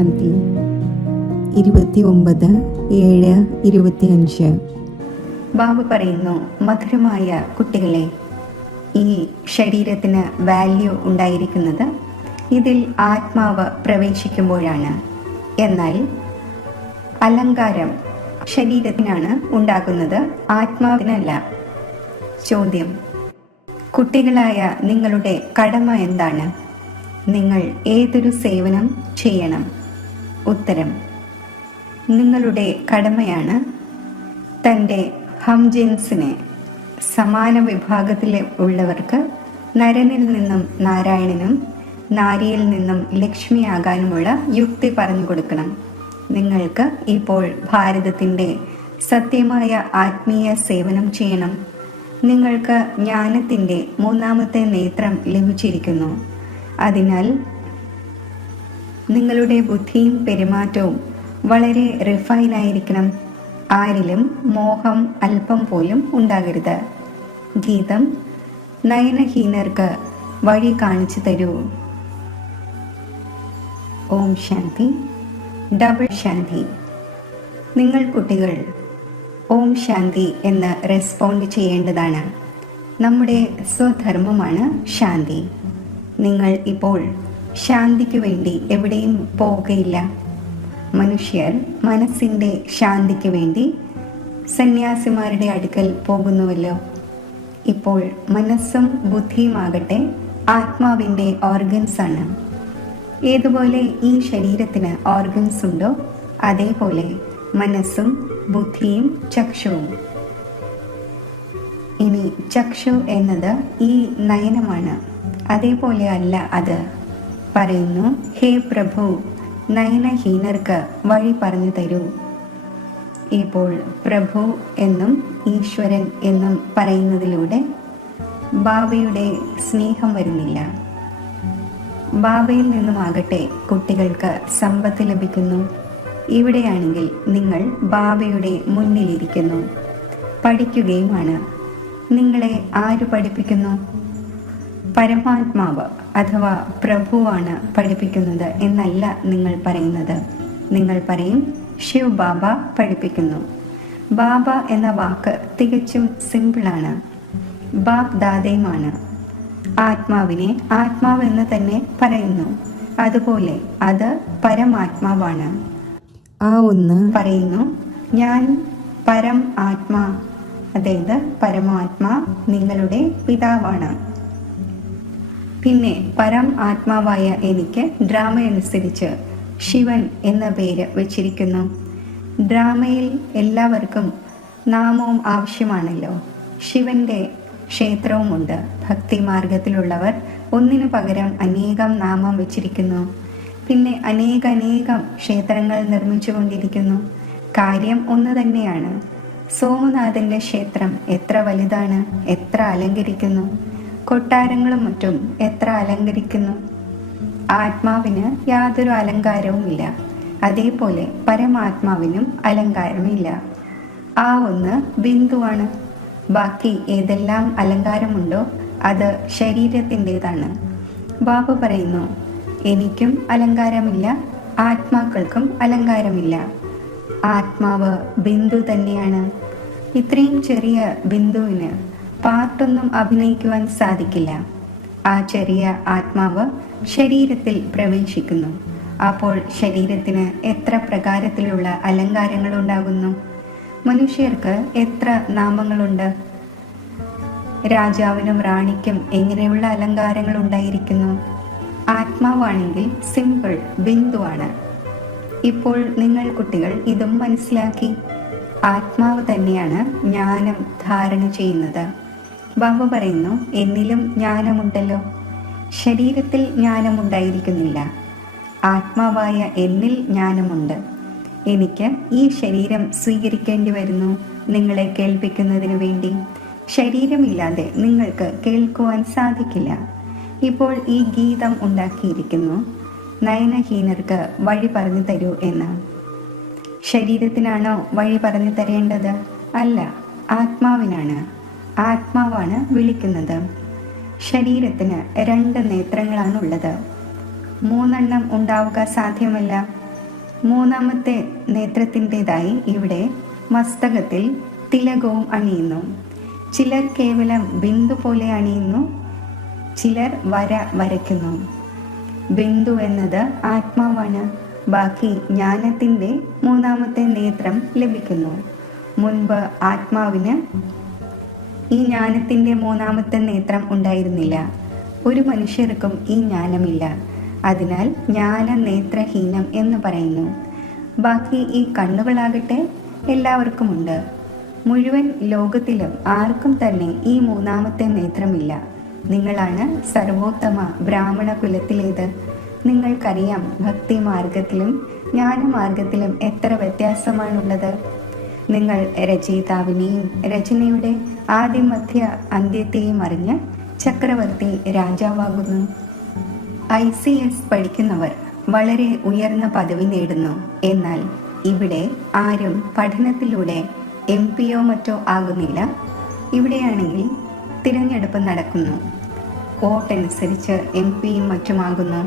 ശാന്തി. 29/7/25. ബാബു പറയുന്നു, മധുരമായ കുട്ടികളെ, ഈ ശരീരത്തിന് വാല്യൂ ഉണ്ടായിരിക്കുന്നത് ഇതിൽ ആത്മാവ് പ്രവേശിക്കുമ്പോഴാണ്. എന്നാൽ അലങ്കാരം ശരീരത്തിനാണ് ഉണ്ടാകുന്നത്, ആത്മാവിനല്ല. ചോദ്യം: കുട്ടികളായ നിങ്ങളുടെ കടമ എന്താണ്? നിങ്ങൾ ഏതൊരു സേവനം ചെയ്യണം? ഉത്തരം: നിങ്ങളുടെ കടമയാണ് തൻ്റെ ഹംജിൻസിനെ, സമാന വിഭാഗത്തിലെ ഉള്ളവർക്ക് നരനിൽ നിന്നും നാരായണനും നാരിയിൽ നിന്നും ലക്ഷ്മിയാകാനുമുള്ള യുക്തി പറഞ്ഞു കൊടുക്കണം. നിങ്ങൾക്ക് ഇപ്പോൾ ഭാരതത്തിൻ്റെ സത്യമായ ആത്മീയ സേവനം ചെയ്യണം. നിങ്ങൾക്ക് ജ്ഞാനത്തിൻ്റെ 3ാമത്തെ നേത്രം ലഭിച്ചിരിക്കുന്നു. അതിനാൽ നിങ്ങളുടെ ബുദ്ധിയും പെരുമാറ്റവും വളരെ റിഫൈനായിരിക്കണം. ആരിലും മോഹം അല്പം പോലും ഉണ്ടാകരുത്. ഗീതം: നയനഹീനർക്ക് വഴി കാണിച്ചു തരൂ. ഓം ശാന്തി. ഡബിൾ ശാന്തി. നിങ്ങൾ കുട്ടികൾ ഓം ശാന്തി എന്ന് റെസ്പോണ്ട് ചെയ്യേണ്ടതാണ്. നമ്മുടെ സ്വധർമ്മമാണ് ശാന്തി. നിങ്ങൾ ഇപ്പോൾ ശാന്തിക്ക് വേണ്ടി എവിടെയും പോവുകയില്ല. മനുഷ്യർ മനസ്സിൻ്റെ ശാന്തിക്ക് വേണ്ടി സന്യാസിമാരുടെ അടുക്കൽ പോകുന്നുവല്ലോ. ഇപ്പോൾ മനസ്സും ബുദ്ധിയുമാകട്ടെ ആത്മാവിൻ്റെ ഓർഗൻസാണ്. ഏതുപോലെ ഈ ശരീരത്തിന് ഓർഗൻസ് ഉണ്ടോ, അതേപോലെ മനസ്സും ബുദ്ധിയും ചക്ഷുവും. ഇനി ചക്ഷു എന്നത് ഈ നയനമാണ്, അതേപോലെ അല്ല അത്. പറയുന്നു, ഹേ പ്രഭു, നയനഹീനർക്ക് വഴി പറഞ്ഞു തരൂ. ഇപ്പോൾ പ്രഭു എന്നും ഈശ്വരൻ എന്നും പറയുന്നതിലൂടെ ബാബയുടെ സ്നേഹം വരുന്നില്ല. ബാബയിൽ നിന്നുമാകട്ടെ കുട്ടികൾക്ക് സമ്പത്ത് ലഭിക്കുന്നു. ഇവിടെയാണെങ്കിൽ നിങ്ങൾ ബാബയുടെ മുന്നിലിരിക്കുന്നു, പഠിക്കുകയുമാണ്. നിങ്ങളെ ആര് പഠിപ്പിക്കുന്നു? പരമാത്മാവ് അഥവാ പ്രഭുവാണ് പഠിപ്പിക്കുന്നത് എന്നല്ല നിങ്ങൾ പറയുന്നത്. നിങ്ങൾ പറയും, ശിവ് ബാബ പഠിപ്പിക്കുന്നു. ബാബ എന്ന വാക്ക് തികച്ചും സിമ്പിളാണ്. ബാബ് ദാദയുമാണ്. ആത്മാവിനെ ആത്മാവെന്ന് തന്നെ പറയുന്നു. അതുപോലെ അത് പരമാത്മാവാണ്. ആ ഒന്ന് പറയുന്നു, ഞാൻ പരം ആത്മാ, അതായത് പരമാത്മാ നിങ്ങളുടെ പിതാവാണ്. പിന്നെ പരം ആത്മാവായ എനിക്ക് ഡ്രാമയനുസരിച്ച് ശിവൻ എന്ന പേര് വച്ചിരിക്കുന്നു. ഡ്രാമയിൽ എല്ലാവർക്കും നാമവും ആവശ്യമാണല്ലോ. ശിവന്റെ ക്ഷേത്രവുമുണ്ട്. ഭക്തി മാർഗത്തിലുള്ളവർ ഒന്നിനു പകരം അനേകം നാമം വച്ചിരിക്കുന്നു. പിന്നെ അനേകം ക്ഷേത്രങ്ങൾ നിർമ്മിച്ചു കൊണ്ടിരിക്കുന്നു. കാര്യം ഒന്ന് തന്നെയാണ്. സോമനാഥന്റെ ക്ഷേത്രം എത്ര വലുതാണ്, എത്ര അലങ്കരിക്കുന്നു. കൊട്ടാരങ്ങളും മറ്റും എത്ര അലങ്കരിക്കുന്നു. ആത്മാവിന് യാതൊരു അലങ്കാരവുമില്ല. അതേപോലെ പരമാത്മാവിനും അലങ്കാരമില്ല. ആ ഒന്ന് ബിന്ദുവാണ്. ബാക്കി ഏതെല്ലാം അലങ്കാരമുണ്ടോ അത് ശരീരത്തിൻ്റെതാണ്. ബാബ പറയുന്നു, എനിക്കും അലങ്കാരമില്ല, ആത്മാക്കൾക്കും അലങ്കാരമില്ല. ആത്മാവ് ബിന്ദു തന്നെയാണ്. ഇത്രയും ചെറിയ ബിന്ദുവിന് പാർട്ടൊന്നും അഭിനയിക്കുവാൻ സാധിക്കില്ല. ആ ചെറിയ ആത്മാവ് ശരീരത്തിൽ പ്രവേശിക്കുന്നു. അപ്പോൾ ശരീരത്തിന് എത്ര പ്രകാരത്തിലുള്ള അലങ്കാരങ്ങൾ ഉണ്ടാകുന്നു. മനുഷ്യർക്ക് എത്ര നാമങ്ങളുണ്ട്. രാജാവിനും റാണിക്കും എങ്ങനെയുള്ള അലങ്കാരങ്ങൾ ഉണ്ടായിരിക്കുന്നു. ആത്മാവാണെങ്കിൽ സിമ്പിൾ ബിന്ദുവാണ്. ഇപ്പോൾ നിങ്ങൾ കുട്ടികൾ ഇതും മനസ്സിലാക്കി. ആത്മാവ് തന്നെയാണ് ജ്ഞാനം ധാരണ ചെയ്യുന്നത്. ബാബ പറയുന്നു, എന്നിലും ജ്ഞാനമുണ്ടല്ലോ. ശരീരത്തിൽ ജ്ഞാനമുണ്ടായിരിക്കുന്നില്ല. ആത്മാവായ എന്നിൽ ജ്ഞാനമുണ്ട്. എനിക്ക് ഈ ശരീരം സ്വീകരിക്കേണ്ടി വരുന്നു നിങ്ങളെ കേൾപ്പിക്കുന്നതിന് വേണ്ടി. ശരീരമില്ലാതെ നിങ്ങൾക്ക് കേൾക്കുവാൻ സാധിക്കില്ല. ഇപ്പോൾ ഈ ഗീതം ഉണ്ടാക്കിയിരിക്കുന്നു, നയനഹീനർക്ക് വഴി പറഞ്ഞു തരൂ എന്ന്. ശരീരത്തിനാണോ വഴി പറഞ്ഞു തരേണ്ടത്? അല്ല, ആത്മാവിനാണ്. ആത്മാവാണ് വിളിക്കുന്നത്. ശരീരത്തിന് 2 നേത്രങ്ങളാണുള്ളത്. 3 ഉണ്ടാവുക സാധ്യമല്ല. മൂന്നാമത്തെ നേത്രത്തിൻ്റെതായി ഇവിടെ മസ്തകത്തിൽ തിലകവും അണിയുന്നു. ചിലർ കേവലം ബിന്ദു പോലെ അണിയുന്നു, ചിലർ വര വരയ്ക്കുന്നു. ബിന്ദു എന്നത് ആത്മാവാണ്. ബാക്കി ജ്ഞാനത്തിൻ്റെ മൂന്നാമത്തെ നേത്രം ലഭിക്കുന്നു. മുൻപ് ആത്മാവിന് ഈ ജ്ഞാനത്തിൻ്റെ മൂന്നാമത്തെ നേത്രം ഉണ്ടായിരുന്നില്ല. ഒരു മനുഷ്യർക്കും ഈ ജ്ഞാനമില്ല. അതിനാൽ ജ്ഞാന നേത്രഹീനം എന്ന് പറയുന്നു. ബാക്കി ഈ കണ്ണുകളാകട്ടെ എല്ലാവർക്കുമുണ്ട്. മുഴുവൻ ലോകത്തിലും ആർക്കും തന്നെ ഈ മൂന്നാമത്തെ നേത്രമില്ല. നിങ്ങളാണ് സർവോത്തമ ബ്രാഹ്മണ കുലത്തിലേത്. നിങ്ങൾക്കറിയാം ഭക്തി മാർഗത്തിലും ജ്ഞാനമാർഗത്തിലും എത്ര വ്യത്യാസമാണുള്ളത്. നിങ്ങൾ രചയിതാവിനെയും രചനയുടെ ആദ്യ മധ്യ അന്ത്യത്തെയും അറിഞ്ഞ് ചക്രവർത്തി രാജാവാകുന്നു. ICS പഠിക്കുന്നവർ വളരെ ഉയർന്ന പദവി നേടുന്നു. എന്നാൽ ഇവിടെ ആരും പഠനത്തിലൂടെ MP-യോ മറ്റോ ആകുന്നില്ല. ഇവിടെയാണെങ്കിൽ തിരഞ്ഞെടുപ്പ് നടക്കുന്നു. വോട്ടനുസരിച്ച് MP-യും മറ്റുമാകുന്നു.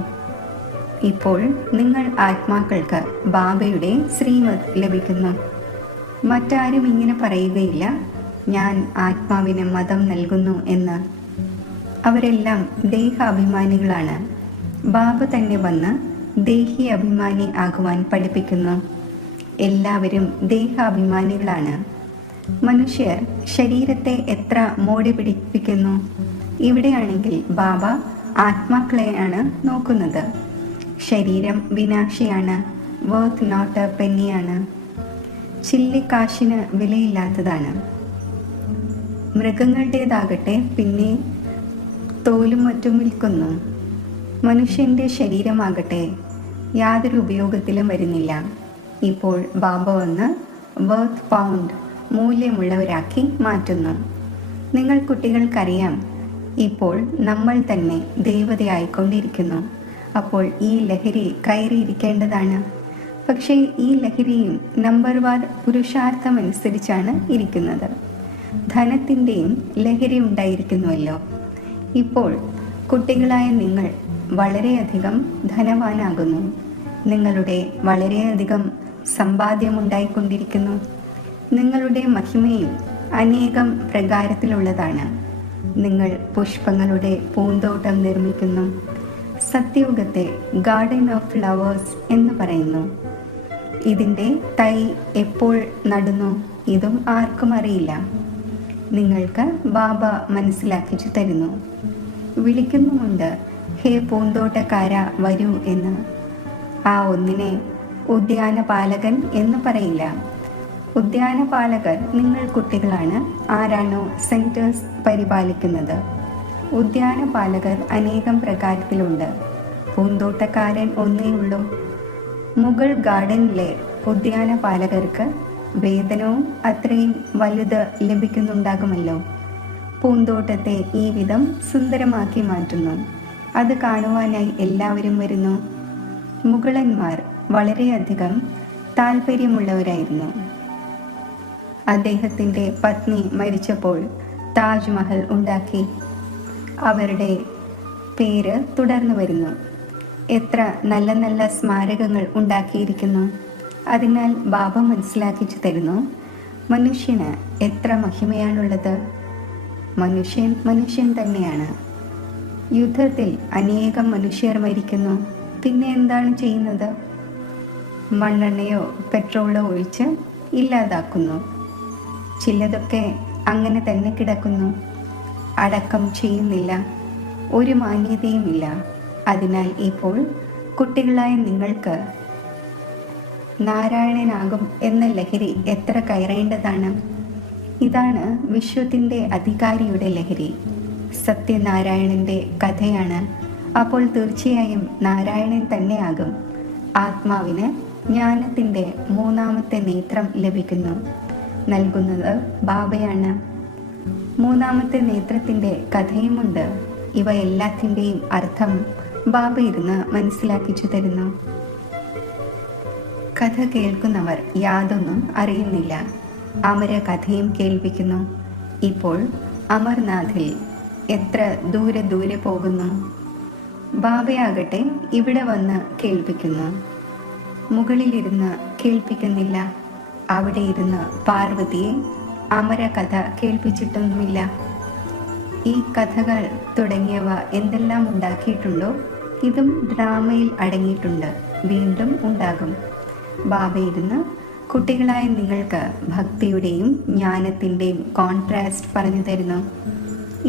ഇപ്പോൾ നിങ്ങൾ ആത്മാക്കൾക്ക് ബാബയുടെ ശ്രീമത് ലഭിക്കുന്നു. മറ്റാരും ഇങ്ങനെ പറയുകയില്ല, ഞാൻ ആത്മാവിന് മതം നൽകുന്നു എന്ന്. അവരെല്ലാം ദേഹാഭിമാനികളാണ്. ബാബ തന്നെ വന്ന് ദേഹി അഭിമാനി ആകുവാൻ പഠിപ്പിക്കുന്നു. എല്ലാവരും ദേഹാഭിമാനികളാണ്. മനുഷ്യർ ശരീരത്തെ എത്ര മോടി പിടിപ്പിക്കുന്നു. ഇവിടെയാണെങ്കിൽ ബാബ ആത്മാക്കളെയാണ് നോക്കുന്നത്. ശരീരം വിനാശിയാണ്, വർത്ത് നോട്ട് എ പെന്നിയാണ്, ചില്ലിക്കാശിന് വിലയില്ലാത്തതാണ്. മൃഗങ്ങളുടേതാകട്ടെ പിന്നെ തോലും മറ്റും വിൽക്കുന്നു. മനുഷ്യൻ്റെ ശരീരമാകട്ടെ യാതൊരു ഉപയോഗത്തിലും വരുന്നില്ല. ഇപ്പോൾ ബാബ വന്ന് വർത്ത് പൗണ്ട് മൂല്യമുള്ളവരാക്കി മാറ്റുന്നു. നിങ്ങൾ കുട്ടികൾക്കറിയാം, ഇപ്പോൾ നമ്മൾ തന്നെ ദേവതയായിക്കൊണ്ടിരിക്കുന്നു. അപ്പോൾ ഈ ലഹരി കയറിയിരിക്കേണ്ടതാണ്. പക്ഷേ ഈ ലഹരിയും നമ്പർവാർ പുരുഷാർത്ഥമനുസരിച്ചാണ് ഇരിക്കുന്നത്. ധനത്തിൻ്റെയും ലഹരി ഉണ്ടായിരിക്കുന്നുവല്ലോ. ഇപ്പോൾ കുട്ടികളായ നിങ്ങൾ വളരെയധികം ധനവാനാകുന്നു. നിങ്ങളുടെ വളരെയധികം സമ്പാദ്യമുണ്ടായിക്കൊണ്ടിരിക്കുന്നു. നിങ്ങളുടെ മഹിമയും അനേകം പ്രകാരത്തിലുള്ളതാണ്. നിങ്ങൾ പുഷ്പങ്ങളുടെ പൂന്തോട്ടം നിർമ്മിക്കുന്നു. സത്യയുഗത്തെ ഗാർഡൻ ഓഫ് ഫ്ലവേഴ്സ് എന്ന് പറയുന്നു. ഇതിൻ്റെ തൈ എപ്പോൾ നടുന്നു ഇതും ആർക്കും അറിയില്ല. നിങ്ങൾക്ക് ബാബ മനസ്സിലാക്കിച്ചു തരുന്നു. വിളിക്കുന്നുമുണ്ട്, ഹേ പൂന്തോട്ടക്കാര വരൂ എന്ന്. ആ ഒന്നിനെ ഉദ്യാനപാലകൻ എന്ന് പറയില്ല. ഉദ്യാനപാലകർ നിങ്ങൾ കുട്ടികളാണ്. ആരാണോ സെൻറ്റേഴ്സ് പരിപാലിക്കുന്നത്. ഉദ്യാനപാലകർ അനേകം പ്രകാരത്തിലുണ്ട്. പൂന്തോട്ടക്കാരൻ ഒന്നേ ഉള്ളൂ. മുഗൾ ഗാർഡനിലെ ഉദ്യാനപാലകർക്ക് വേതനവും അത്രയും വലുത് ലഭിക്കുന്നുണ്ടാകുമല്ലോ. പൂന്തോട്ടത്തെ ഈ വിധം സുന്ദരമാക്കി മാറ്റുന്നു. അത് കാണുവാനായി എല്ലാവരും വരുന്നു. മുഗളന്മാർ വളരെയധികം താല്പര്യമുള്ളവരായിരുന്നു. അദ്ദേഹത്തിൻ്റെ പത്നി മരിച്ചപ്പോൾ താജ്മഹൽ ഉണ്ടാക്കി. അവരുടെ പേര് തുടർന്നു വരുന്നു. എത്ര നല്ല നല്ല സ്മാരകങ്ങൾ ഉണ്ടാക്കിയിരിക്കുന്നു. അതിനാൽ ബാബ മനസ്സിലാക്കിച്ചു തരുന്നു, മനുഷ്യന് എത്ര മഹിമയാണുള്ളത്. മനുഷ്യൻ തന്നെയാണ്. യുദ്ധത്തിൽ അനേകം മനുഷ്യർ മരിക്കുന്നു. പിന്നെ എന്താണ് ചെയ്യുന്നത്? മണ്ണെണ്ണയോ പെട്രോളോ ഒഴിച്ച് ഇല്ലാതാക്കുന്നു. ചിലതൊക്കെ അങ്ങനെ തന്നെ കിടക്കുന്നു. അടക്കം ചെയ്യുന്നില്ല. ഒരു മാന്യതയുമില്ല. അതിനാൽ ഇപ്പോൾ കുട്ടികളായ നിങ്ങൾക്ക് നാരായണനാകും എന്ന ലഹരി എത്ര കയറേണ്ടതാണ്. ഇതാണ് വിശ്വത്തിൻ്റെ അധികാരിയുടെ ലഹരി. സത്യനാരായണൻ്റെ കഥയാണ്. അപ്പോൾ തീർച്ചയായും നാരായണൻ തന്നെയാകും. ആത്മാവിന് ജ്ഞാനത്തിൻ്റെ മൂന്നാമത്തെ നേത്രം ലഭിക്കുന്നു. നൽകുന്നത് ബാബയാണ്. മൂന്നാമത്തെ നേത്രത്തിൻ്റെ കഥയുമുണ്ട്. ഇവ എല്ലാത്തിൻ്റെയും അർത്ഥം ബാബ ഇരുന്ന് മനസ്സിലാക്കിച്ചു തരുന്നു. കഥ കേൾക്കുന്നവർ യാതൊന്നും അറിയുന്നില്ല. അമര കഥയും കേൾപ്പിക്കുന്നു. ഇപ്പോൾ അമർനാഥിൽ എത്ര ദൂരെ പോകുന്നു. ബാബയാകട്ടെ ഇവിടെ വന്ന് കേൾപ്പിക്കുന്നു. മുകളിലിരുന്ന് കേൾപ്പിക്കുന്നില്ല. അവിടെ ഇരുന്ന് പാർവതിയെ അമര കഥ കേൾപ്പിച്ചിട്ടൊന്നുമില്ല. ഈ കഥകൾ തുടങ്ങിയവ എന്തെല്ലാം ഉണ്ടാക്കിയിട്ടുണ്ടോ ഇതും ഡ്രാമയിൽ അടങ്ങിയിട്ടുണ്ട്, വീണ്ടും ഉണ്ടാകും. ബാബ ഇരുന്ന് കുട്ടികളായ നിങ്ങൾക്ക് ഭക്തിയുടെയും ജ്ഞാനത്തിൻ്റെയും കോൺട്രാസ്റ്റ് പറഞ്ഞു തരുന്നു.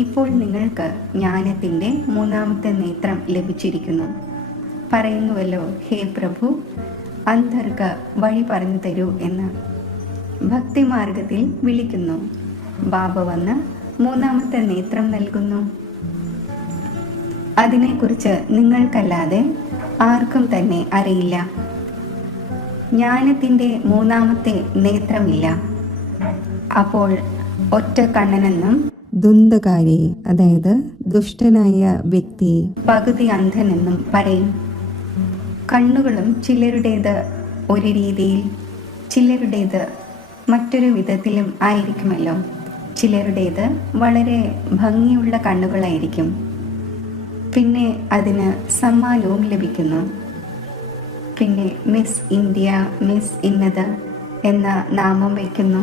ഇപ്പോൾ നിങ്ങൾക്ക് ജ്ഞാനത്തിൻ്റെ മൂന്നാമത്തെ നേത്രം ലഭിച്ചിരിക്കുന്നു. പറയുന്നുവല്ലോ, ഹേ പ്രഭു, അന്ധർക്ക് വഴി പറഞ്ഞു തരൂ എന്ന്. ഭക്തിമാർഗത്തിൽ വിളിക്കുന്നു. ബാബ വന്ന് മൂന്നാമത്തെ നേത്രം നൽകുന്നു. അതിനെക്കുറിച്ച് നിങ്ങൾക്കല്ലാതെ ആർക്കും തന്നെ അറിയില്ല. ജ്ഞാനത്തിൻ്റെ മൂന്നാമത്തെ നേത്രമില്ല. അപ്പോൾ ഒറ്റ കണ്ണനെന്നും ദുന്ദകാരി, അതായത് ദുഷ്ടനായ വ്യക്തി, പകുതി അന്ധനെന്നും പറയും. കണ്ണുകളും ചിലരുടേത് ഒരു രീതിയിൽ, ചിലരുടേത് മറ്റൊരു വിധത്തിലും ആയിരിക്കുമല്ലോ. ചിലരുടേത് വളരെ ഭംഗിയുള്ള കണ്ണുകളായിരിക്കും. പിന്നെ അതിന് സമ്മാനവും ലഭിക്കുന്നു. പിന്നെ മിസ് ഇന്ത്യ, മിസ് ഇന്നത് എന്ന നാമം വയ്ക്കുന്നു.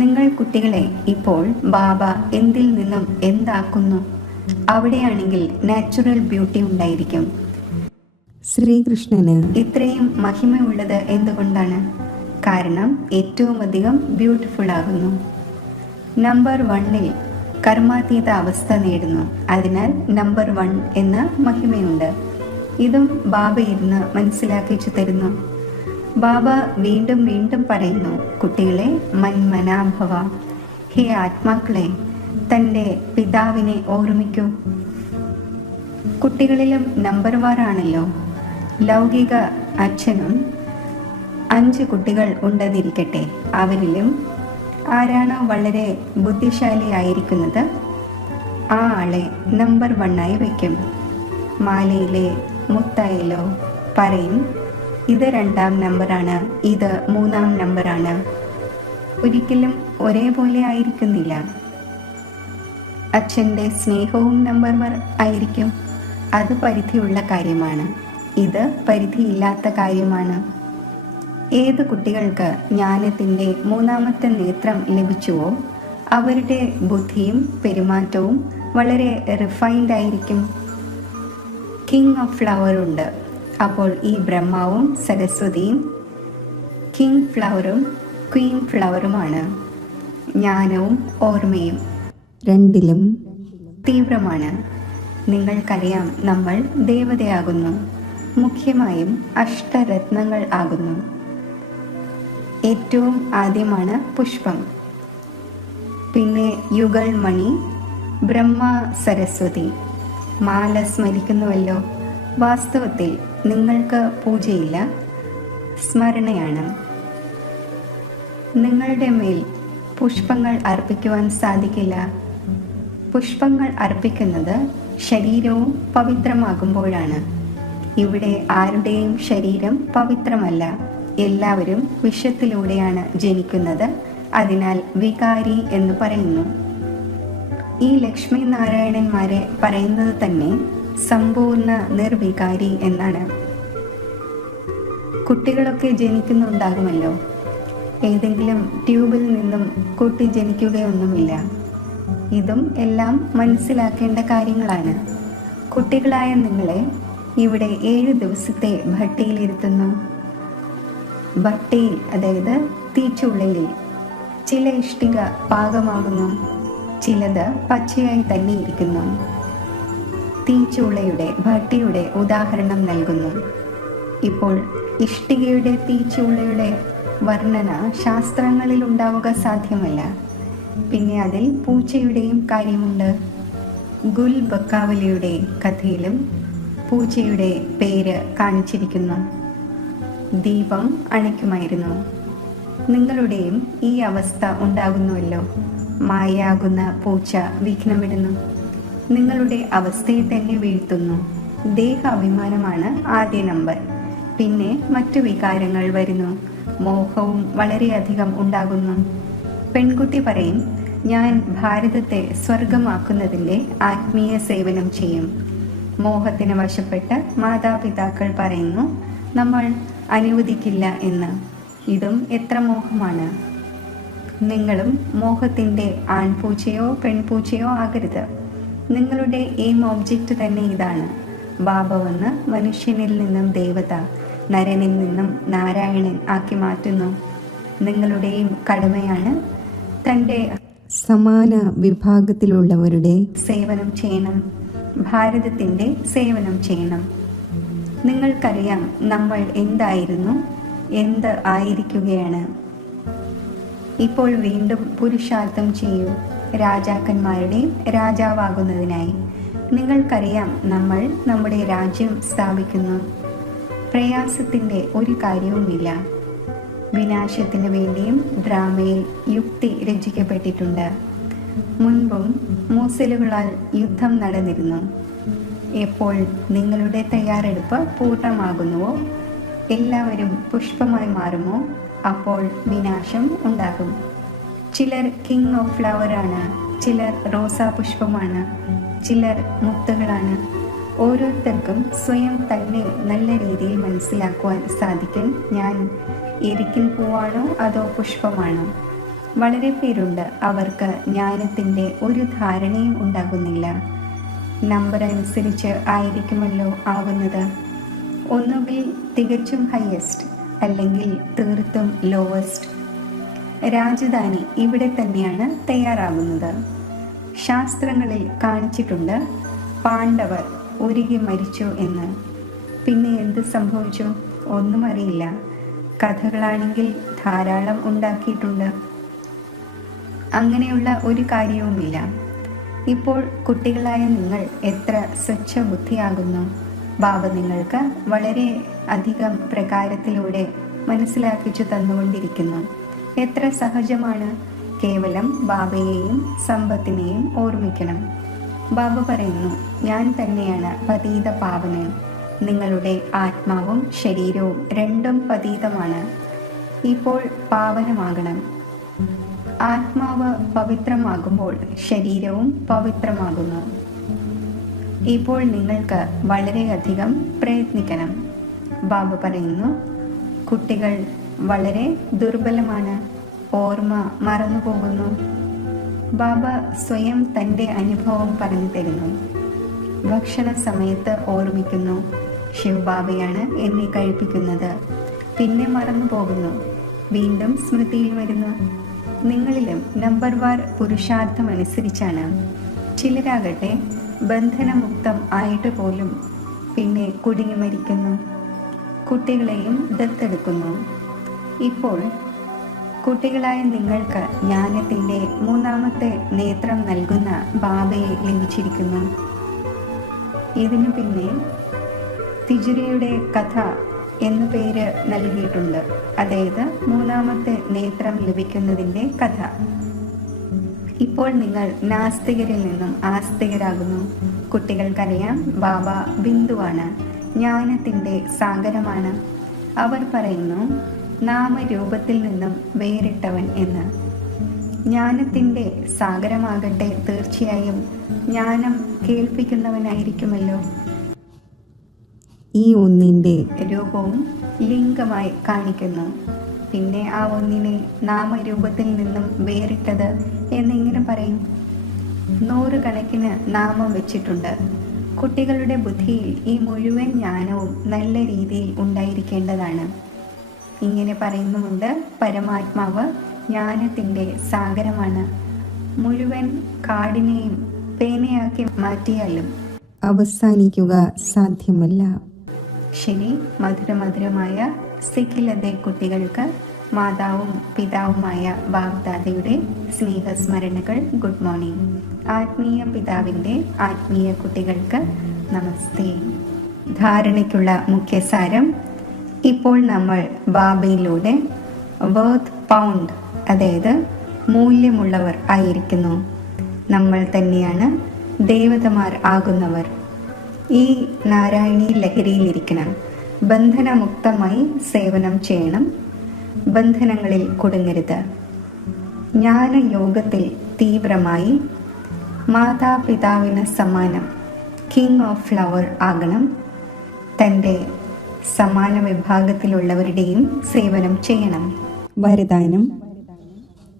നിങ്ങൾ കുട്ടികളെ ഇപ്പോൾ ബാബ എന്തിൽ നിന്നും എന്താക്കുന്നു, അവിടെയാണെങ്കിൽ നാച്ചുറൽ ബ്യൂട്ടി ഉണ്ടായിരിക്കും. ശ്രീകൃഷ്ണന് ഇത്രയും മഹിമയുള്ളത് എന്തുകൊണ്ടാണ്? കാരണം ഏറ്റവും അധികം ബ്യൂട്ടിഫുൾ ആകുന്നു. നമ്പർ 1-ൽ കർമാതീത അവസ്ഥ നേടുന്നു. അതിനാൽ നമ്പർ 1 എന്ന മഹിമയുണ്ട്. ഇതും ബാബ ഇരുന്ന് മനസ്സിലാക്കിച്ചു തരുന്നു. ബാബ വീണ്ടും വീണ്ടും പറയുന്നു, കുട്ടികളെ മന്മനാഭവ, ഹേ ആത്മാക്കളെ, തൻ്റെ പിതാവിനെ ഓർമ്മിക്കൂ. കുട്ടികളിലും നമ്പർ 1 ആണല്ലോ. ലൗകിക അച്ഛനും 5 കുട്ടികൾ ഉണ്ടെന്നിരിക്കട്ടെ, അവരിലും ആരാണോ വളരെ ബുദ്ധിശാലിയായിരിക്കുന്നത് ആ ആളെ നമ്പർ 1 ആയി വയ്ക്കും. മാലയിലെ മുത്തായിലോ പറയും, ഇത് 2-ാം നമ്പറാണ്, ഇത് 3-ാം നമ്പറാണ്. ഒരിക്കലും ഒരേപോലെ ആയിരിക്കുന്നില്ല. അച്ഛൻ്റെ സ്നേഹവും നമ്പർ 1 ആയിരിക്കും. അത് പരിധിയുള്ള കാര്യമാണ്. ഇത് പരിധിയില്ലാത്ത കാര്യമാണ്. ഏത് കുട്ടികൾക്ക് ജ്ഞാനത്തിൻ്റെ മൂന്നാമത്തെ നേത്രം ലഭിച്ചുവോ അവരുടെ ബുദ്ധിയും പെരുമാറ്റവും വളരെ റിഫൈൻഡ് ആയിരിക്കും. കിങ് ഓഫ് ഫ്ലവർ ഉണ്ട്. അപ്പോൾ ഈ ബ്രഹ്മാവും സരസ്വതിയും കിങ് ഫ്ലവറും ക്വീൻ ഫ്ലവറുമാണ്. ജ്ഞാനവും ഓർമ്മയും രണ്ടിലും തീവ്രമാണ്. നിങ്ങൾക്കറിയാം, നമ്മൾ ദേവതയാകുന്നു. മുഖ്യമായും അഷ്ടരത്നങ്ങൾ ആകുന്നു. ഏറ്റവും ആദ്യമാണ് പുഷ്പം, പിന്നെ യുഗൾ മണി, ബ്രഹ്മ, സരസ്വതി. മാല സ്മരിക്കുന്നുവല്ലോ. വാസ്തവത്തിൽ നിങ്ങൾക്ക് പൂജയില്ല, സ്മരണയാണ്. നിങ്ങളുടെ മേൽ പുഷ്പങ്ങൾ അർപ്പിക്കുവാൻ സാധിക്കില്ല. പുഷ്പങ്ങൾ അർപ്പിക്കുന്നത് ശരീരവും പവിത്രമാകുമ്പോഴാണ്. ഇവിടെ ആരുടെയും ശരീരം പവിത്രമല്ല. എല്ലാവരും വിഷത്തിലൂടെയാണ് ജനിക്കുന്നത്. അതിനാൽ വികാരി എന്ന് പറയുന്നു. ഈ ലക്ഷ്മി നാരായണന്മാരെ പറയുന്നത് തന്നെ സമ്പൂർണ്ണ നിർവികാരി എന്നാണ്. കുട്ടികളൊക്കെ ജനിക്കുന്നുണ്ടാകുമല്ലോ. ഏതെങ്കിലും ട്യൂബിൽ നിന്നും കുട്ടി ജനിക്കുകയൊന്നുമില്ല. ഇതും എല്ലാം മനസ്സിലാക്കേണ്ട കാര്യങ്ങളാണ്. കുട്ടികളായ നിങ്ങളെ ഇവിടെ 7 ദിവസത്തെ ഭട്ടിയിലിരുത്തുന്നു. ഭട്ടിയിൽ, അതായത് തീച്ചുള്ളയിൽ, ചില ഇഷ്ടിക പാകമാകുന്നു, ചിലത് പച്ചയായി തന്നെ ഇരിക്കുന്നു. തീച്ചുള്ളയുടെ, ഭട്ടിയുടെ ഉദാഹരണം നൽകുന്നു. ഇപ്പോൾ ഇഷ്ടികയുടെ, തീച്ചുള്ളയുടെ വർണ്ണന ശാസ്ത്രങ്ങളിൽ ഉണ്ടാവുക സാധ്യമല്ല. പിന്നെ അതിൽ പൂച്ചയുടെയും കാര്യമുണ്ട്. ഗുൽ ബക്കാവലിയുടെ കഥയിലും പൂച്ചയുടെ പേര് കാണിച്ചിരിക്കുന്നു. ദീപം അണയ്ക്കുമായിരുന്നു. നിങ്ങളുടെയും ഈ അവസ്ഥ ഉണ്ടാകുന്നുവല്ലോ. മായാകുന്ന പൂച്ച വിഘ്നമിടുന്നു. നിങ്ങളുടെ അവസ്ഥയെ തന്നെ വീഴ്ത്തുന്നു. ദേഹാഭിമാനമാണ് ആദ്യ നമ്പർ. പിന്നെ മറ്റു വികാരങ്ങൾ വരുന്നു. മോഹവും വളരെയധികം ഉണ്ടാകുന്നു. പെൺകുട്ടി പറയും, ഞാൻ ഭാരതത്തെ സ്വർഗമാക്കുന്നതിൻ്റെ ആത്മീയ സേവനം ചെയ്യും. മോഹത്തിന് വശപ്പെട്ട് മാതാപിതാക്കൾ പറയുന്നു, നമ്മൾ അനുവദിക്കില്ല എന്ന്. ഇതും എത്ര മോഹമാണ്. നിങ്ങളും മോഹത്തിൻ്റെ ആൺപൂച്ചയോ പെൺപൂച്ചയോ ആകരുത്. നിങ്ങളുടെ എയിം ഒബ്ജക്റ്റ് തന്നെ ഇതാണ്. ബാബ വന്ന് മനുഷ്യനിൽ നിന്നും ദേവത, നരനിൽ നിന്നും നാരായണൻ ആക്കി മാറ്റുന്നു. നിങ്ങളുടെയും കടമയാണ് തൻ്റെ സമാന വിഭാഗത്തിലുള്ളവരുടെ സേവനം ചെയ്യണം, ഭാരതത്തിൻ്റെ സേവനം ചെയ്യണം. നിങ്ങൾക്കറിയാം നമ്മൾ എന്തായിരുന്നു, എന്ത് ആയിരിക്കുകയാണ്. ഇപ്പോൾ വീണ്ടും പുരുഷാർത്ഥം ചെയ്യൂ, രാജാക്കന്മാരുടെ രാജാവാകുന്നതിനായി. നിങ്ങൾക്കറിയാം നമ്മൾ നമ്മുടെ രാജ്യം സ്ഥാപിക്കുന്നു. പ്രയാസത്തിൻ്റെ ഒരു കാര്യവുമില്ല. വിനാശത്തിന് വേണ്ടിയും ഡ്രാമയിൽ യുക്തി രചിക്കപ്പെട്ടിട്ടുണ്ട്. മുൻപും മൂസലുകളാൽ യുദ്ധം നടന്നിരുന്നു. എപ്പോൾ നിങ്ങളുടെ തയ്യാറെടുപ്പ് പൂർണ്ണമാകുന്നുവോ, എല്ലാവരും പുഷ്പമായി മാറുമോ, അപ്പോൾ വിനാശം ഉണ്ടാകും. ചിലർ കിങ് ഓഫ് ഫ്ലവറാണ്, ചിലർ റോസാ പുഷ്പമാണ്, ചിലർ മുക്തകളാണ്. ഓരോരുത്തർക്കും സ്വയം തന്നെ നല്ല രീതിയിൽ മനസ്സിലാക്കുവാൻ സാധിക്കും ഞാൻ എരിക്കിൻ പൂവാണോ അതോ പുഷ്പമാണോ. വളരെ പേരുണ്ട്, അവർക്ക് ജ്ഞാനത്തിൻ്റെ ഒരു ധാരണയും ഉണ്ടാകുന്നില്ല. നമ്പർ അനുസരിച്ച് ആയിരിക്കുമല്ലോ ആകുന്നത്. ഒന്നുകിൽ തികച്ചും ഹയസ്റ്റ്, അല്ലെങ്കിൽ തീർത്തും ലോവസ്റ്റ്. രാജധാനി ഇവിടെ തന്നെയാണ് തയ്യാറാകുന്നത്. ശാസ്ത്രങ്ങളിൽ കാണിച്ചിട്ടുണ്ട് പാണ്ഡവർ ഉരുകി മരിച്ചു എന്ന്. പിന്നെ എന്ത് സംഭവിച്ചു? ഒന്നും അറിയില്ല. കഥകളാണെങ്കിൽ ധാരാളം ഉണ്ടാക്കിയിട്ടുണ്ട്. അങ്ങനെയുള്ള ഒരു കാര്യവുമില്ല. ഇപ്പോൾ കുട്ടികളായ നിങ്ങൾ എത്ര സ്വച്ഛബുദ്ധിയാകുന്നു. ബാബ നിങ്ങൾക്ക് വളരെ അധികം പ്രകാരത്തിലൂടെ മനസ്സിലാക്കിച്ചു തന്നുകൊണ്ടിരിക്കുന്നു. എത്ര സഹജമാണ്. കേവലം ബാബയെയും സമ്പത്തിനെയും ഓർമ്മിക്കണം. ബാബ പറയുന്നു, ഞാൻ തന്നെയാണ് പതീത പാവനൻ. നിങ്ങളുടെ ആത്മാവും ശരീരവും രണ്ടും പതീതമാണ്. ഇപ്പോൾ പാവനമാകണം. ആത്മാവ് പവിത്രമാകുമ്പോൾ ശരീരവും പവിത്രമാകുന്നു. ഇപ്പോൾ നിങ്ങൾക്ക് വളരെയധികം പ്രയത്നിക്കണം. ബാബ പറയുന്നു, കുട്ടികൾ വളരെ ദുർബലമാണ്, ഓർമ്മ മറന്നുപോകുന്നു. ബാബ സ്വയം തൻ്റെ അനുഭവം പറഞ്ഞു തരുന്നു. ഭക്ഷണ സമയത്ത് ഓർമ്മിക്കുന്നു, ശിവബാബയാണ് എന്നെ കഴിപ്പിക്കുന്നത്. പിന്നെ മറന്നു പോകുന്നു, വീണ്ടും സ്മൃതിയിൽ വരുന്നു. നിങ്ങളിലും നമ്പർ വാർ പുരുഷാർത്ഥം അനുസരിച്ചാണ്. ചിലരാകട്ടെ ബന്ധനമുക്തം ആയിട്ട് പോലും പിന്നെ കുടുങ്ങി മരിക്കുന്നു. കുട്ടികളെയും ദത്തെടുക്കുന്നു. ഇപ്പോൾ കുട്ടികളായ നിങ്ങൾക്ക് ജ്ഞാനത്തിൻ്റെ മൂന്നാമത്തെ നേത്രം നൽകുന്ന ബാബയെ ലഭിച്ചിരിക്കുന്നു. ഇതിനു പിന്നെ തിജുരിയുടെ കഥ എന്നു പേര് നൽകിയിട്ടുണ്ട്. അതായത് മൂന്നാമത്തെ നേത്രം ലഭിക്കുന്നതിൻ്റെ കഥ. ഇപ്പോൾ നിങ്ങൾ നാസ്തികരിൽ നിന്നും ആസ്തികരാകുന്നു. കുട്ടികൾക്കറിയാം ബാബ ബിന്ദുവാണ്, ജ്ഞാനത്തിൻ്റെ സാഗരമാണ്. അവർ പറയുന്നു നാമരൂപത്തിൽ നിന്നും വേറിട്ടവൻ എന്ന്. ജ്ഞാനത്തിൻ്റെ സാഗരമാകട്ടെ തീർച്ചയായും ജ്ഞാനം കേൾപ്പിക്കുന്നവനായിരിക്കുമല്ലോ. ഈ ഒന്നിൻ്റെ രൂപവും ലിംഗമായി കാണിക്കുന്നു. പിന്നെ ആ ഒന്നിനെ നാമരൂപത്തിൽ നിന്നും വേറിട്ടത് എന്നിങ്ങനെ പറയും. 100 കണക്കിന് നാമം വെച്ചിട്ടുണ്ട്. കുട്ടികളുടെ ബുദ്ധിയിൽ ഈ മുഴുവൻ ജ്ഞാനവും നല്ല രീതിയിൽ ഉണ്ടായിരിക്കേണ്ടതാണ്. ഇങ്ങനെ പറയുന്നുമുണ്ട്, പരമാത്മാവ് ജ്ഞാനത്തിൻ്റെ സാഗരമാണ്. മുഴുവൻ കാടിനെയും പേനയാക്കി മാറ്റിയാലും അവസാനിക്കുക സാധ്യമല്ല. ശരി, മധുരമധുരമായ സിഖിലതെ കുട്ടികൾക്ക് മാതാവും പിതാവുമായ ബാഗ്ദാദയുടെ സ്നേഹസ്മരണകൾ. Good morning. ആത്മീയ പിതാവിൻ്റെ ആത്മീയ കുട്ടികൾക്ക് നമസ്തേ. ധാരണയ്ക്കുള്ള മുഖ്യസാരം. ഇപ്പോൾ നമ്മൾ ബാബയിലൂടെ വർത്ത് പൗണ്ട്, അതായത് മൂല്യമുള്ളവർ ആയിരിക്കുന്നു. നമ്മൾ തന്നെയാണ് ദേവതമാർ ആകുന്നവർ. ഈ നാരായണീ ലഹരിയിലിരിക്കണം. ബന്ധനമുക്തമായി സേവനം ചെയ്യണം. ബന്ധനങ്ങളിൽ കുടുങ്ങരുത്. ജ്ഞാനയോഗത്തിൽ തീവ്രമായി മാതാപിതാവിന് സമാനം കിങ് ഓഫ് ഫ്ലവർ ആകണം. തൻ്റെ സമാന വിഭാഗത്തിലുള്ളവരുടെയും സേവനം ചെയ്യണം. വരദാനം: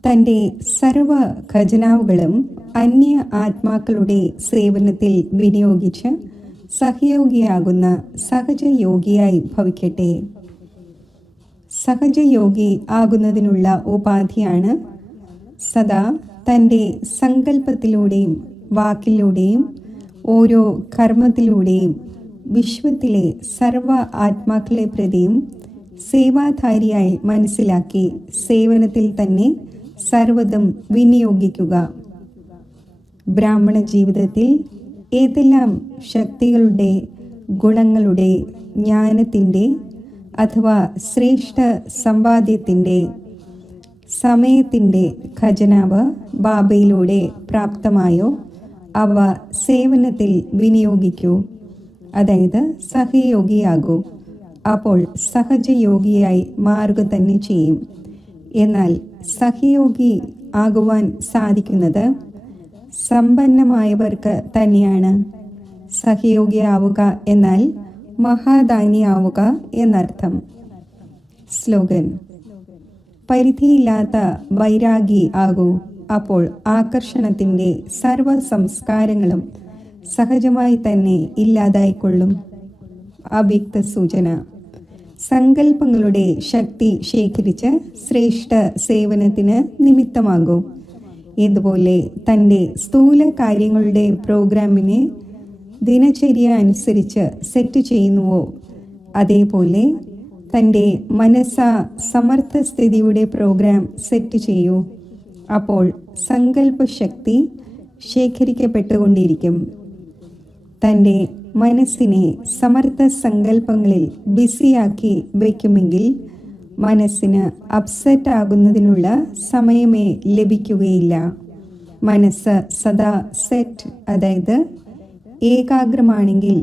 തൻ്റെ സർവ ഖജനാവുകളും അന്യ ആത്മാക്കളുടെ സേവനത്തിൽ വിനിയോഗിച്ച് സഹയോഗിയാകുന്ന സഹജയോഗിയായി ഭവിക്കട്ടെ. സഹജയോഗി ആകുന്നതിനുള്ള ഉപാധിയാണ് സദാ തൻ്റെ സങ്കല്പത്തിലൂടെയും വാക്കിലൂടെയും ഓരോ കർമ്മത്തിലൂടെയും വിശ്വത്തിലെ സർവ ആത്മാക്കളെ പ്രതിയും സേവാധാരിയായി മനസ്സിലാക്കി സേവനത്തിൽ തന്നെ സർവ്വതും വിനിയോഗിക്കുക. ബ്രാഹ്മണ ജീവിതത്തിൽ ഏതെല്ലാം ശക്തികളുടെ, ഗുണങ്ങളുടെ, ജ്ഞാനത്തിൻ്റെ അഥവാ ശ്രേഷ്ഠ സമ്പാദ്യത്തിൻ്റെ, സമയത്തിൻ്റെ ഖജനാവ് ബാബയിലൂടെ പ്രാപ്തമായോ അവ സേവനത്തിൽ വിനിയോഗിക്കൂ. അതായത് സഹയോഗിയാകൂ. അപ്പോൾ സഹജയോഗിയായി മാറുക തന്നെ ചെയ്യും. എന്നാൽ സഹയോഗി ആകുവാൻ സാധിക്കുന്നത് സമ്പന്നമായവർക്ക് തന്നെയാണ്. സഹയോഗിയാവുക എന്നാൽ മഹാദാനിയാവുക എന്നർത്ഥം. സ്ലോഗൻ: പരിധിയില്ലാത്ത വൈരാഗി ആകൂ. അപ്പോൾ ആകർഷണത്തിൻ്റെ സർവ സംസ്കാരങ്ങളും സഹജമായി തന്നെ ഇല്ലാതായിക്കൊള്ളും. അവ്യക്ത സൂചന: സങ്കല്പങ്ങളുടെ ശക്തി ശേഖരിച്ച് ശ്രേഷ്ഠ സേവനത്തിന് നിമിത്തമാകൂ. ഇതുപോലെ തൻ്റെ സ്ഥൂല കാര്യങ്ങളുടെ പ്രോഗ്രാമിനെ ദിനചര്യ അനുസരിച്ച് സെറ്റ് ചെയ്യുന്നുവോ അതേപോലെ തൻ്റെ മനസ്സാ സമർത്ഥസ്ഥിതിയുടെ പ്രോഗ്രാം സെറ്റ് ചെയ്യൂ. അപ്പോൾ സങ്കല്പശക്തി ശേഖരിക്കപ്പെട്ടുകൊണ്ടിരിക്കും. തൻ്റെ മനസ്സിനെ സമർത്ഥ സങ്കല്പങ്ങളിൽ ബിസിയാക്കി വയ്ക്കുമെങ്കിൽ മനസ്സിന് അപ്സെറ്റ് ആകുന്നതിനുള്ള സമയമേ ലഭിക്കുകയില്ല. മനസ്സ് സദാ സെറ്റ്, അതായത് ഏകാഗ്രമാണെങ്കിൽ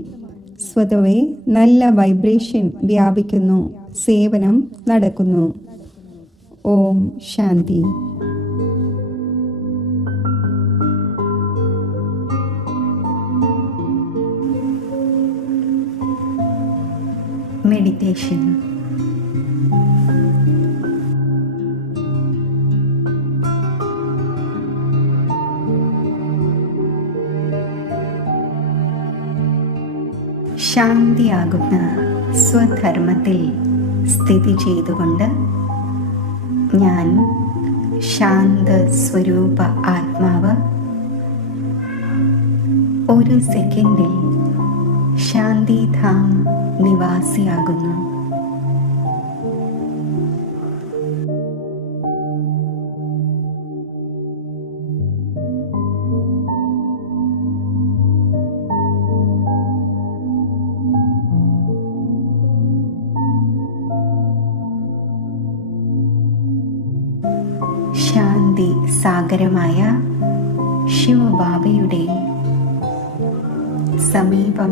സ്വതവേ നല്ല വൈബ്രേഷൻ വ്യാപിക്കുന്നു, സേവനം നടക്കുന്നു. ഓം ശാന്തി. മെഡിറ്റേഷൻ. ശാന്തിയാകുന്ന സ്വധർമ്മത്തിൽ സ്ഥിതി ചെയ്തുകൊണ്ട് ഞാൻ ശാന്ത സ്വരൂപ ആത്മാവ് ഒരു സെക്കൻഡിൽ ശാന്തിധാം നിവാസിയാകുന്നു. ശാന്തി സാഗരമായ ശിവബാബയുടെ സമീപം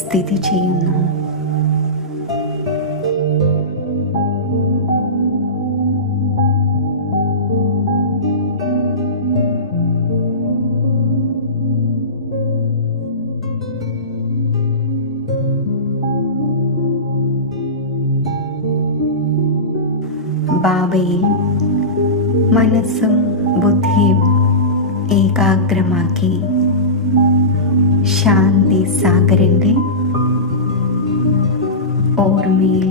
സ്ഥിതി ചെയ്യുന്നു. ബാബയിൽ മനസ്സും ബുദ്ധിയും ഏകാഗ്രമാക്കി ശാന്തി സാഗരന്റെ ഓർമ്മയിൽ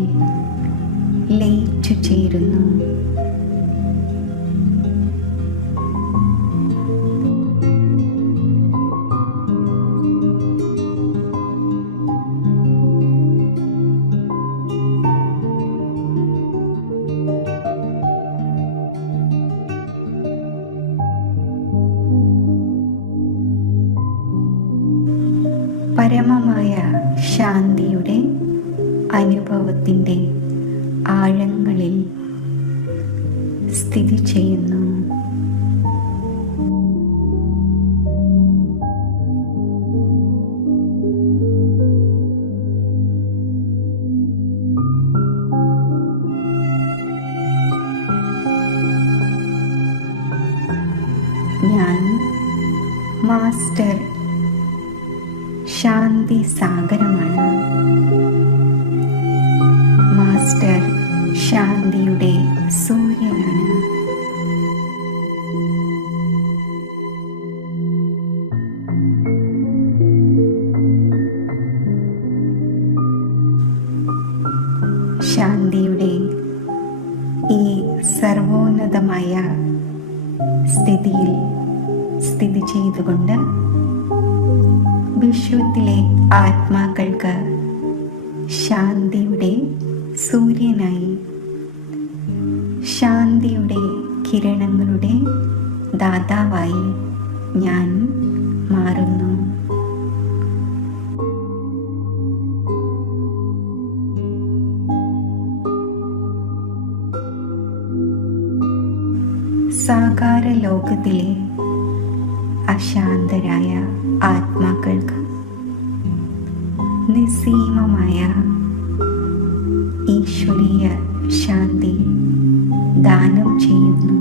ലയിച്ചു ചേരുന്നു. പരമമായ ശാന്തിയുടെ അനുഭവത്തിൻ്റെ ആഴങ്ങളിൽ സ്ഥിതി ചെയ്യുന്നു. ഞാൻ മാസ്റ്റർ ശാന്തി സാഗരമാണ്. മാസ്റ്റർ ശാന്തിയുടെ സൂര്യനാണ്. ശാന്തിയുടെ ഈ സർവോന്നതമായ സ്ഥിതിയിൽ സ്ഥിതി ചെയ്തുകൊണ്ട് വിശ്വത്തിലെ ആത്മാക്കൾക്ക് ശാന്തിയുടെ സൂര്യനായി, ശാന്തിയുടെ കിരണങ്ങളുടെ ദാതാവായി ഞാൻ മാറുന്നു. സാകാര ലോകത്തിലെ അശാന്തരായ ആത്മാക്കൾക്ക് നിസ്സീമമായ ഈശ്വരീയ ശാന്തി ദാനം ചെയ്യുന്നു.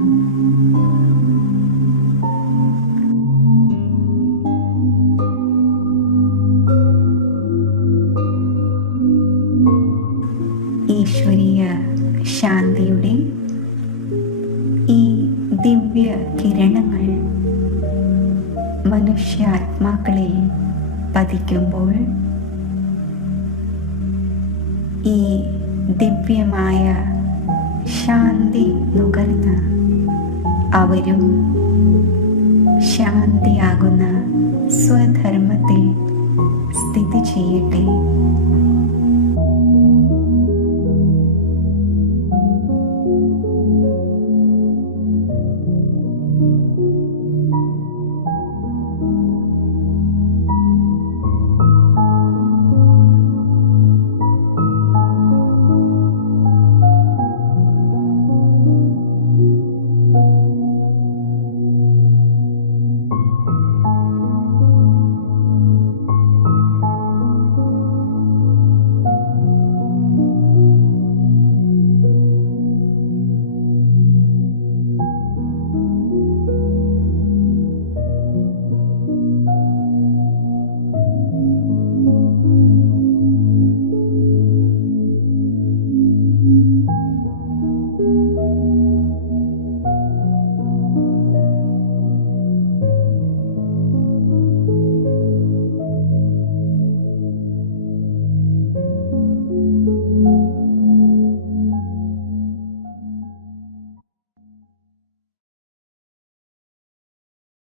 ഈശ്വരീയ ശാന്തിയുടെ ഈ ദിവ്യ കിരണങ്ങൾ മനുഷ്യാത്മാക്കളിൽ പതിക്കുമ്പോൾ ഈ ദിവ്യമായ ശാന്തി നുകർന്ന് അവരും ശാന്തിയാകുന്ന സ്വധർമ്മത്തിൽ സ്ഥിതി ചെയ്യട്ടെ.